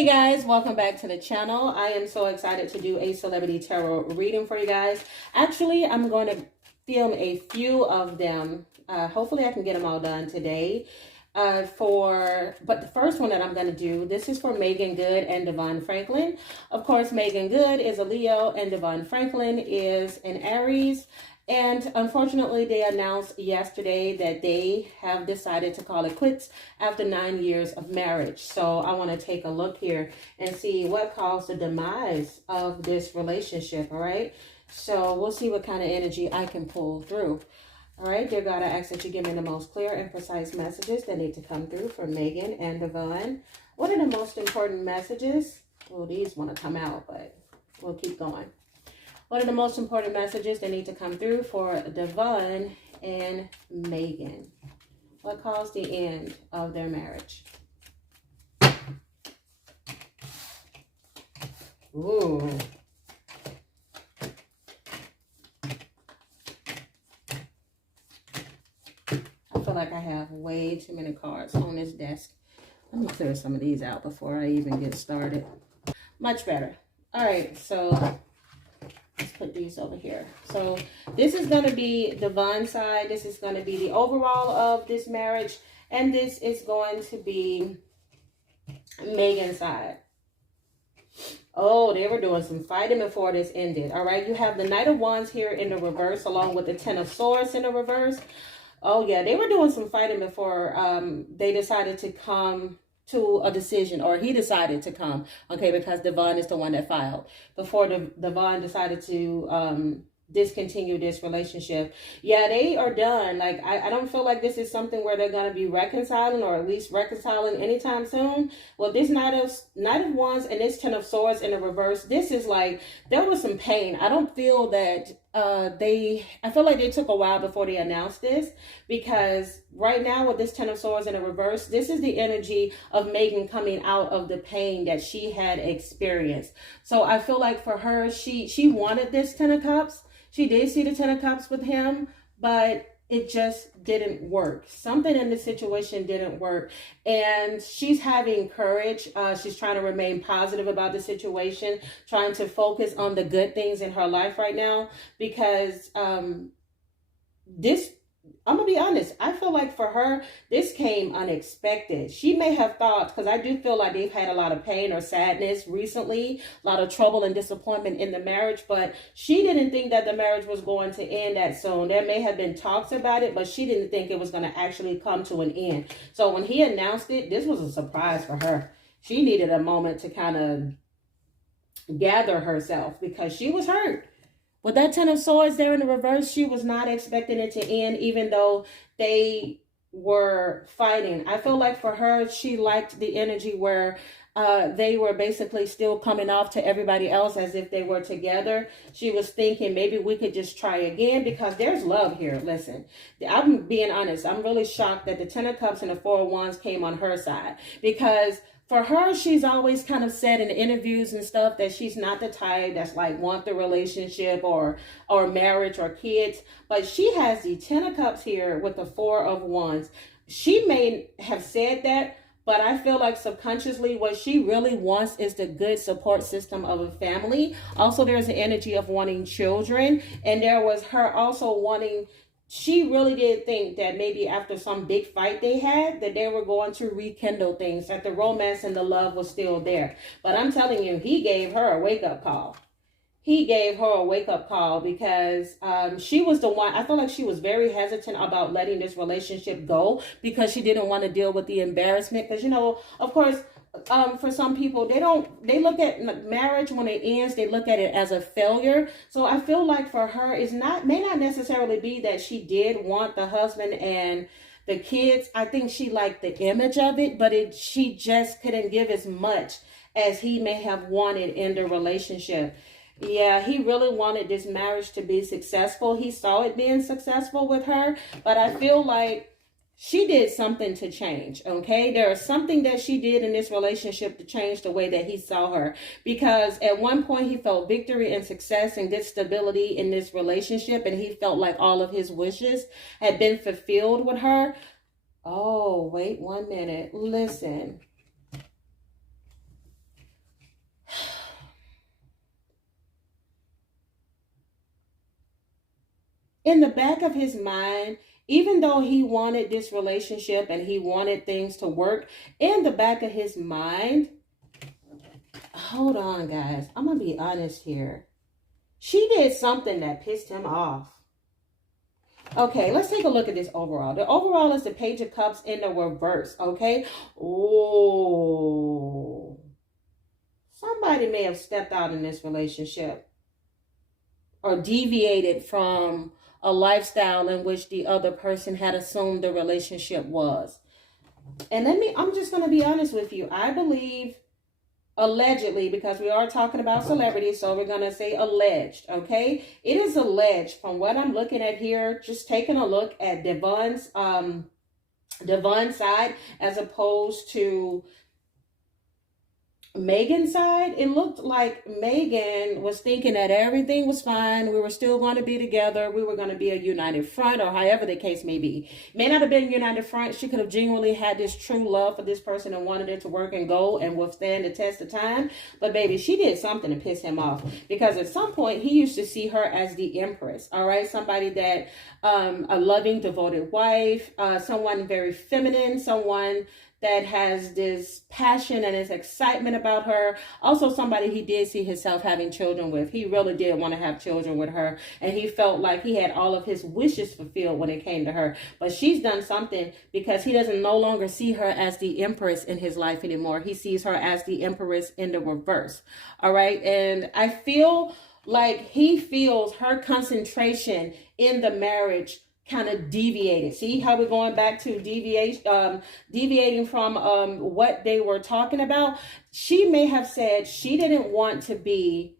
Hey guys, welcome back to the channel. I am so excited to do a celebrity tarot reading for you guys. Actually, I'm going to film a few of them. Hopefully I can get them all done today. But the first one that I'm going to do, this is for Meagan Good and Devon Franklin. Of course, Meagan Good is a Leo and Devon Franklin is an Aries. And unfortunately, they announced yesterday that they have decided to call it quits after 9 years of marriage. So I want to take a look here and see what caused the demise of this relationship, all right? So we'll see what kind of energy I can pull through. All right, dear God, I ask that you give me the most clear and precise messages that need to come through for Meagan and Devon. What are the most important messages? Well, these want to come out, but we'll keep going. What are the most important messages that need to come through for Devon and Meagan? What caused the end of their marriage? Ooh. I feel like I have way too many cards on this desk. Let me clear some of these out before I even get started. Much better. All right, so let's put these over here. So this is going to be Devon's side. This is going to be the overall of this marriage. And this is going to be Meagan's side. Oh, they were doing some fighting before this ended. All right, you have the Knight of Wands here in the reverse along with the Ten of Swords in the reverse. Oh, yeah, they were doing some fighting before they decided to come to a decision, or he decided to come, okay, because Devon is the one that filed. Before Devon decided to discontinue this relationship. Yeah, they are done. Like, I don't feel like this is something where they're going to be reconciling, or at least reconciling anytime soon. Well, this Knight of Wands and this Ten of Swords in the reverse, this is like, there was some pain. I don't feel that I feel like they took a while before they announced this, because right now with this Ten of Swords in the reverse, this is the energy of Meagan coming out of the pain that she had experienced. So I feel like for her, she wanted this Ten of Cups. She did see the Ten of Cups with him, but it just didn't work. Something in the situation didn't work. And she's having courage. She's trying to remain positive about the situation, trying to focus on the good things in her life right now. Because I'm going to be honest, I feel like for her, this came unexpected. She may have thought, because I do feel like they've had a lot of pain or sadness recently, a lot of trouble and disappointment in the marriage, but she didn't think that the marriage was going to end that soon. There may have been talks about it, but she didn't think it was going to actually come to an end. So when he announced it, this was a surprise for her. She needed a moment to kind of gather herself, because she was hurt. With that Ten of Swords there in the reverse, she was not expecting it to end, even though they were fighting. I feel like for her, she liked the energy where they were basically still coming off to everybody else as if they were together. She was thinking maybe we could just try again, because there's love here. Listen, I'm being honest. I'm really shocked that the Ten of Cups and the Four of Wands came on her side, because for her, she's always kind of said in interviews and stuff that she's not the type that's like want the relationship or marriage or kids. But she has the Ten of Cups here with the Four of Wands. She may have said that, but I feel like subconsciously what she really wants is the good support system of a family. Also, there's an energy of wanting children. And there was her also wanting, she really did think that maybe after some big fight they had, that they were going to rekindle things, that the romance and the love was still there. But I'm telling you, he gave her a wake-up call. He gave her a wake-up call, because she was the one, I feel like she was very hesitant about letting this relationship go, because she didn't want to deal with the embarrassment. Because, you know, of course, for some people, they look at marriage when it ends, they look at it as a failure. So I feel like for her, may not necessarily be that she did want the husband and the kids. I think she liked the image of it, but she just couldn't give as much as he may have wanted in the relationship. Yeah, he really wanted this marriage to be successful. He saw it being successful with her, but I feel like she did something to change, okay? There is something that she did in this relationship to change the way that he saw her. Because at one point he felt victory and success and good stability in this relationship, and he felt like all of his wishes had been fulfilled with her. Oh, wait 1 minute. Listen. in the back of his mind, even though he wanted this relationship and he wanted things to work, in the back of his mind, hold on, guys. I'm going to be honest here. She did something that pissed him off. Okay, let's take a look at this overall. The overall is the Page of Cups in the reverse, okay? Oh, somebody may have stepped out in this relationship or deviated from a lifestyle in which the other person had assumed the relationship was. And I'm just going to be honest with you. I believe, allegedly, because we are talking about celebrities, so we're going to say alleged, okay? It is alleged from what I'm looking at here, just taking a look at Devon's side as opposed to Meagan's side. It looked like Meagan was thinking that everything was fine. We were still going to be together. We were going to be a united front, or however the case may be. May not have been a united front. She could have genuinely had this true love for this person and wanted it to work and go and withstand the test of time. But baby, she did something to piss him off, because at some point he used to see her as the empress. All right. Somebody that, a loving, devoted wife, someone very feminine, someone that has this passion and this excitement about her. Also somebody he did see himself having children with. He really did want to have children with her. And he felt like he had all of his wishes fulfilled when it came to her. But she's done something, because he doesn't no longer see her as the empress in his life anymore. He sees her as the empress in the reverse. All right. And I feel like he feels her concentration in the marriage kind of deviated. See how we're going back to deviating from what they were talking about. She may have said she didn't want to be,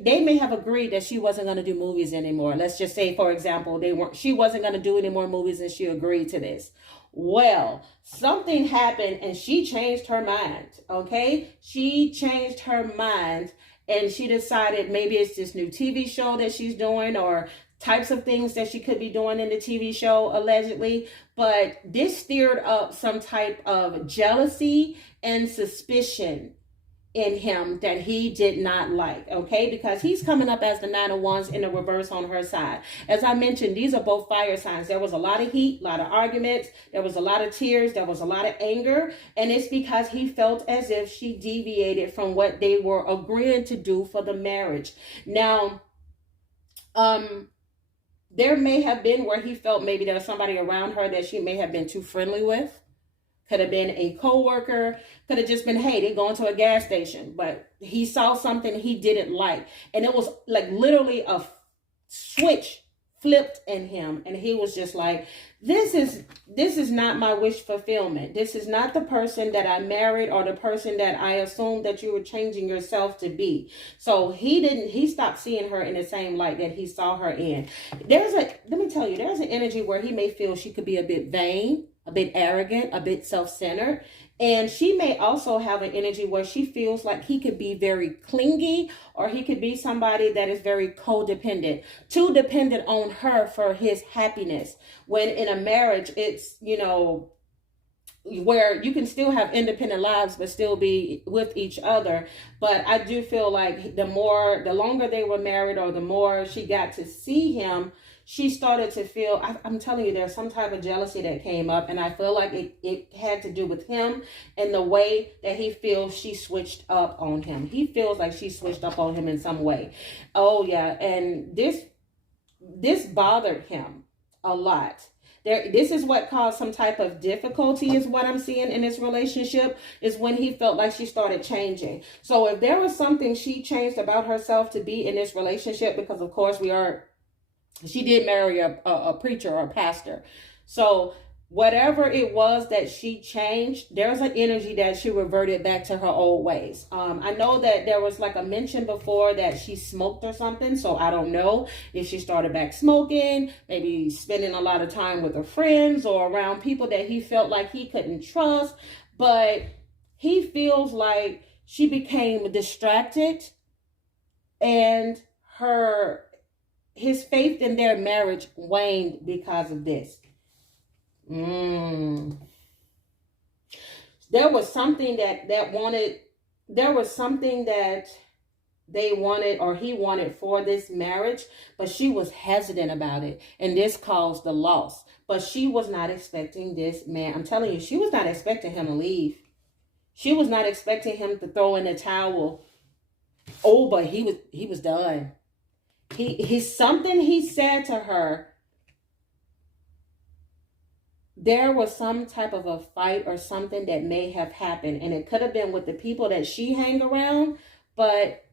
they may have agreed that she wasn't going to do movies anymore. Let's just say, for example, she wasn't going to do any more movies, and she agreed to this. Well, something happened and she changed her mind. Okay, she changed her mind, and she decided maybe it's this new TV show that she's doing, or types of things that she could be doing in the TV show, allegedly. But this stirred up some type of jealousy and suspicion in him that he did not like, okay? Because he's coming up as the Nine of Wands in the reverse on her side. As I mentioned, these are both fire signs. There was a lot of heat, a lot of arguments. There was a lot of tears. There was a lot of anger. And it's because he felt as if she deviated from what they were agreeing to do for the marriage. Now, there may have been where he felt maybe there was somebody around her that she may have been too friendly with. Could have been a co-worker. Could have just been, hey, they're going to a gas station. But he saw something he didn't like. And it was like literally a switch flipped in him. And he was just like, this is not my wish fulfillment. This is not the person that I married, or the person that I assumed that you were changing yourself to be. So he stopped seeing her in the same light that he saw her in. Let me tell you, there's an energy where he may feel she could be a bit vain, a bit arrogant, a bit self-centered. And she may also have an energy where she feels like he could be very clingy, or he could be somebody that is very codependent, too dependent on her for his happiness. When in a marriage, it's, where you can still have independent lives but still be with each other. But I do feel like the longer they were married, or the more she got to see him, she started to feel, I'm telling you, there's some type of jealousy that came up. And I feel like it had to do with him and the way that he feels she switched up on him. He feels like she switched up on him in some way. Oh, yeah. And this bothered him a lot. This is what caused some type of difficulty, is what I'm seeing in this relationship, is when he felt like she started changing. So if there was something she changed about herself to be in this relationship, because of course she did marry a preacher or a pastor. So whatever it was that she changed, there's an energy that she reverted back to her old ways. I know that there was like a mention before that she smoked or something. So I don't know if she started back smoking, maybe spending a lot of time with her friends or around people that he felt like he couldn't trust. But he feels like she became distracted, and his faith in their marriage waned because of this. There was something that they wanted, or he wanted for this marriage, but she was hesitant about it. And this caused the loss. But she was not expecting this man. I'm telling you, she was not expecting him to leave. She was not expecting him to throw in the towel. Oh, but he was done. He's something he said to her. There was some type of a fight or something that may have happened. And it could have been with the people that she hang around. But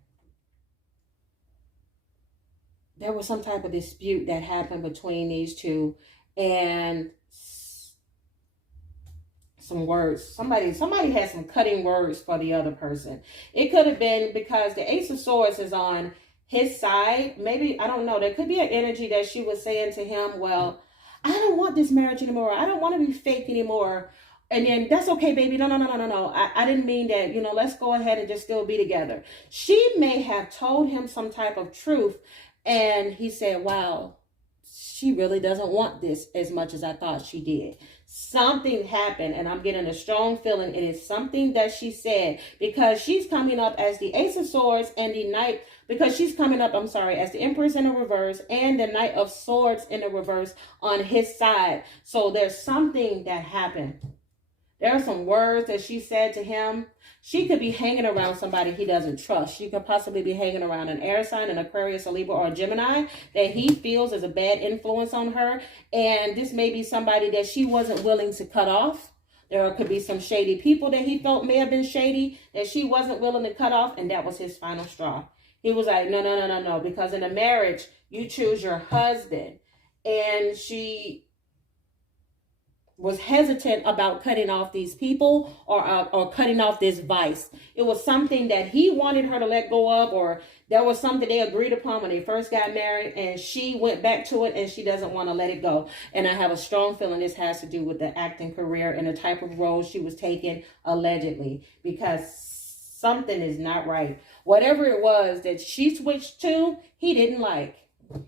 there was some type of dispute that happened between these two. And some words. Somebody had some cutting words for the other person. It could have been because the Ace of Swords is on his side. Maybe, I don't know. There could be an energy that she was saying to him, well, I don't want this marriage anymore. I don't want to be fake anymore. And then, that's okay, baby. No. I didn't mean that. You know, let's go ahead and just still be together. She may have told him some type of truth. And he said, wow, she really doesn't want this as much as I thought she did. Something happened, and I'm getting a strong feeling it is something that she said, because she's coming up as the Ace of Swords and the Knight, because she's coming up, as the Empress in the reverse and the Knight of Swords in the reverse on his side. So there's something that happened. There are some words that she said to him. She could be hanging around somebody he doesn't trust. She could possibly be hanging around an air sign, an Aquarius, a Libra, or a Gemini that he feels is a bad influence on her. And this may be somebody that she wasn't willing to cut off. There could be some shady people that he felt may have been shady that she wasn't willing to cut off. And that was his final straw. He was like, no. Because in a marriage, you choose your husband. And she was hesitant about cutting off these people or cutting off this vice. It was something that he wanted her to let go of, or there was something they agreed upon when they first got married, and she went back to it and she doesn't want to let it go. And I have a strong feeling this has to do with the acting career and the type of role she was taking allegedly, because something is not right. Whatever it was that she switched to, he didn't like.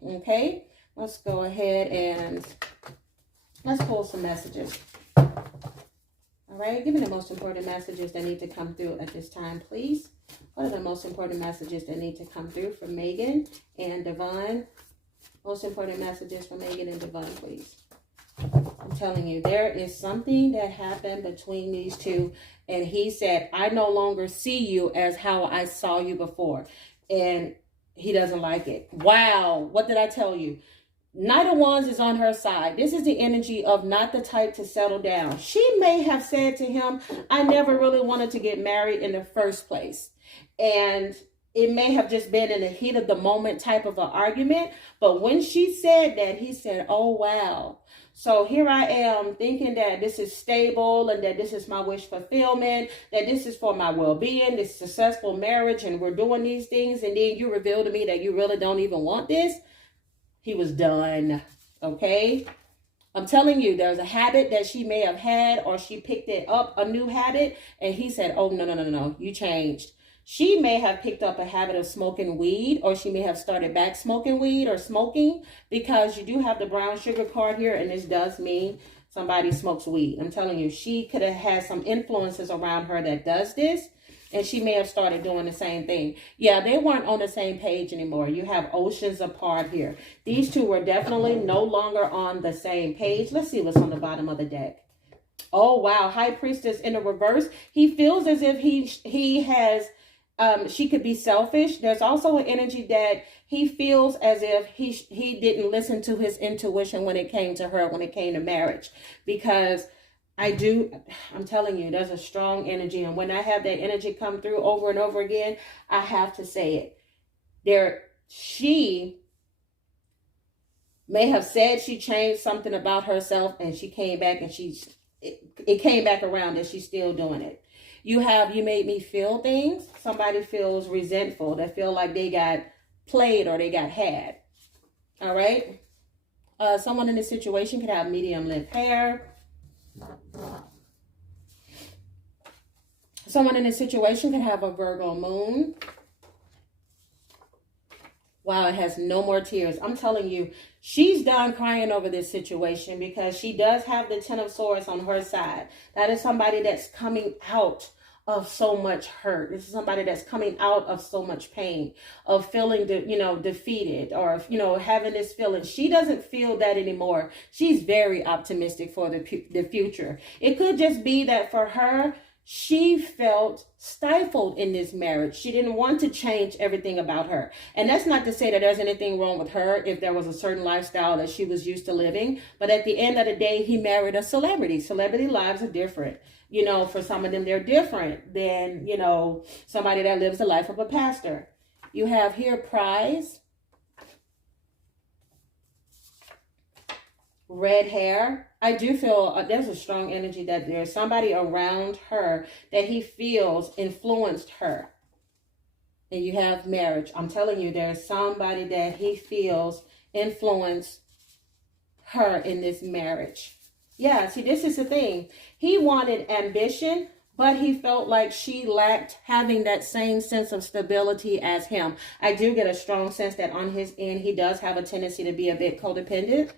Okay, let's go ahead and let's pull some messages. All right, give me the most important messages that need to come through at this time, please. What are the most important messages that need to come through for Meagan and Devon? Most important messages for Meagan and Devon, please. I'm telling you, there is something that happened between these two. And he said, I no longer see you as how I saw you before. And he doesn't like it. Wow, what did I tell you? Knight of Wands is on her side. This is the energy of not the type to settle down. She may have said to him, I never really wanted to get married in the first place. And it may have just been in the heat of the moment type of an argument. But when she said that, he said, oh, wow. So here I am thinking that this is stable and that this is my wish fulfillment, that this is for my well-being, this successful marriage, and we're doing these things. And then you reveal to me that you really don't even want this. He was done. Okay. I'm telling you, there's a habit that she may have had, or she picked it up, a new habit. And he said, oh, no, you changed. She may have picked up a habit of smoking weed, or she may have started back smoking weed or smoking, because you do have the brown sugar card here. And this does mean somebody smokes weed. I'm telling you, she could have had some influences around her that does this. And she may have started doing the same thing. Yeah, they weren't on the same page anymore. You have oceans apart here. These two were definitely no longer on the same page. Let's see what's on the bottom of the deck. Oh, wow. High Priestess in the reverse. He feels as if he has, she could be selfish. There's also an energy that he feels as if he didn't listen to his intuition when it came to her, when it came to marriage. Because I'm telling you, there's a strong energy. And when I have that energy come through over and over again, I have to say it. She may have said she changed something about herself, and she came back and it came back around and she's still doing it. You made me feel things. Somebody feels resentful. They feel like they got played or they got had. All right. Someone in this situation could have medium length hair. Someone in this situation can have a Virgo moon. Wow, it has no more tears. I'm telling you, she's done crying over this situation, because she does have the Ten of Swords on her side. That is somebody that's coming out of so much hurt. This is somebody that's coming out of so much pain, of feeling, defeated, or, having this feeling. She doesn't feel that anymore. She's very optimistic for the future. It could just be that for her, she felt stifled in this marriage. She didn't want to change everything about her. And that's not to say that there's anything wrong with her if there was a certain lifestyle that she was used to living. But at the end of the day, he married a celebrity. Celebrity lives are different. For some of them, they're different than, somebody that lives the life of a pastor. You have here prize, red hair. I do feel there's a strong energy that there's somebody around her that he feels influenced her. And you have marriage. I'm telling you, there's somebody that he feels influenced her in this marriage. Yeah, see, this is the thing. He wanted ambition, but he felt like she lacked having that same sense of stability as him. I do get a strong sense that on his end, he does have a tendency to be a bit codependent.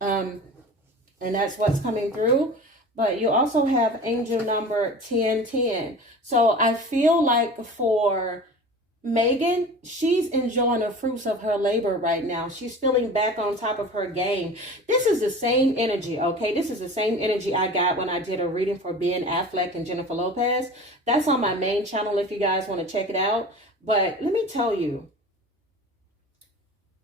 And that's what's coming through. But you also have angel number 1010. So I feel like for Meagan, she's enjoying the fruits of her labor right now. She's feeling back on top of her game. This is the same energy, okay? This is the same energy I got when I did a reading for Ben Affleck and Jennifer Lopez. That's on my main channel if you guys want to check it out. But let me tell you,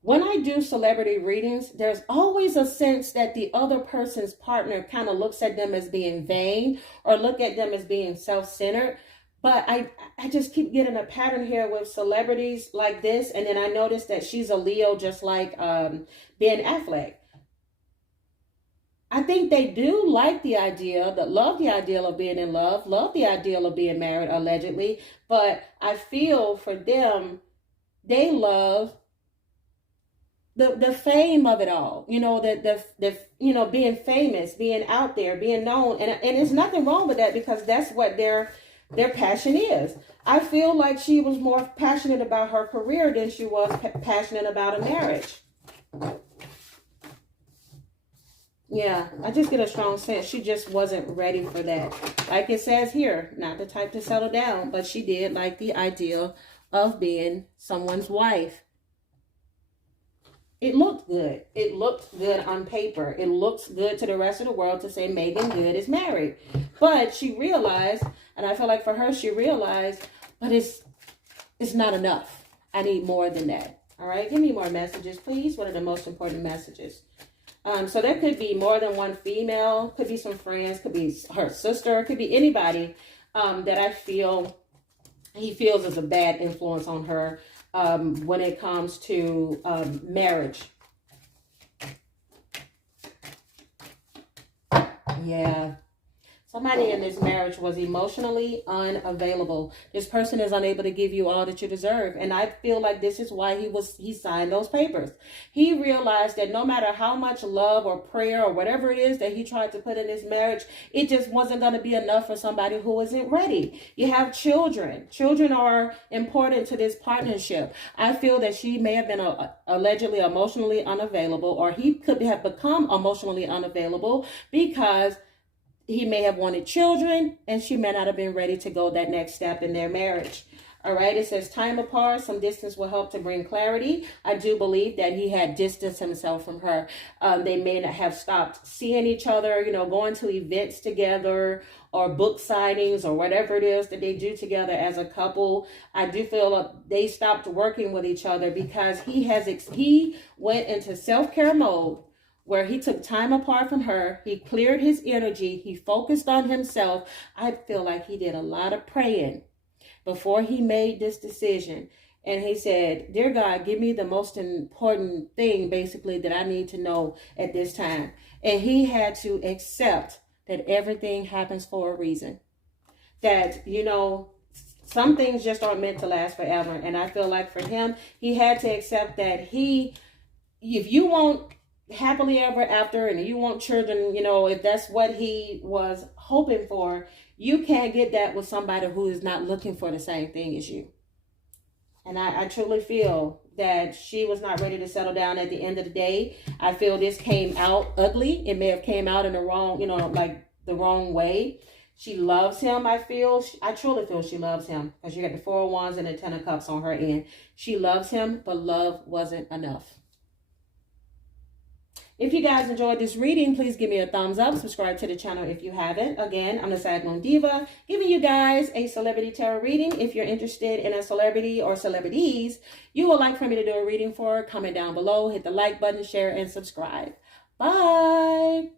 when I do celebrity readings, there's always a sense that the other person's partner kind of looks at them as being vain or look at them as being self-centered. But I just keep getting a pattern here with celebrities like this. And then I noticed that she's a Leo just like Ben Affleck. I think they do like the idea, love the ideal of being in love the ideal of being married, allegedly. But I feel for them, they love the fame of it all, the being famous, being out there, being known. And there's nothing wrong with that because that's what their passion is. I feel like she was more passionate about her career than she was passionate about a marriage. Yeah, I just get a strong sense she just wasn't ready for that. Like it says here, not the type to settle down, but she did like the idea of being someone's wife. It looked good. It looked good on paper. It looks good to the rest of the world to say Meagan Good is married. But she realized, and I feel like for her, she realized, but it's not enough. I need more than that. All right, give me more messages, please. What are the most important messages? So there could be more than one female, could be some friends, could be her sister, could be anybody that I feel he feels is a bad influence on her. When it comes to marriage. Yeah. Somebody in this marriage was emotionally unavailable. This person is unable to give you all that you deserve. And I feel like this is why he signed those papers. He realized that no matter how much love or prayer or whatever it is that he tried to put in his marriage, it just wasn't going to be enough for somebody who isn't ready. You have children. Children are important to this partnership. I feel that she may have been allegedly emotionally unavailable, or he could have become emotionally unavailable because he may have wanted children, and she may not have been ready to go that next step in their marriage. All right, it says time apart, some distance will help to bring clarity. I do believe that he had distanced himself from her. They may not have stopped seeing each other, going to events together or book signings or whatever it is that they do together as a couple. I do feel they stopped working with each other because he went into self-care mode, where he took time apart from her. He cleared his energy. He focused on himself. I feel like he did a lot of praying before he made this decision. And he said, dear God, give me the most important thing, basically, that I need to know at this time. And he had to accept that everything happens for a reason. That, some things just aren't meant to last forever. And I feel like for him, he had to accept that if you want happily ever after and you want children, if that's what he was hoping for, you can't get that with somebody who is not looking for the same thing as you. And I truly feel that she was not ready to settle down at the end of the day. I feel this came out ugly. It may have came out in the wrong, the wrong way. She loves him, I feel. I truly feel she loves him because you got the Four of Wands and the Ten of Cups on her end. She loves him, but love wasn't enough. If you guys enjoyed this reading, please give me a thumbs up. Subscribe to the channel if you haven't. Again, I'm the Sag Moon Diva, giving you guys a celebrity tarot reading. If you're interested in a celebrity or celebrities you would like for me to do a reading for, comment down below. Hit the like button, share, and subscribe. Bye.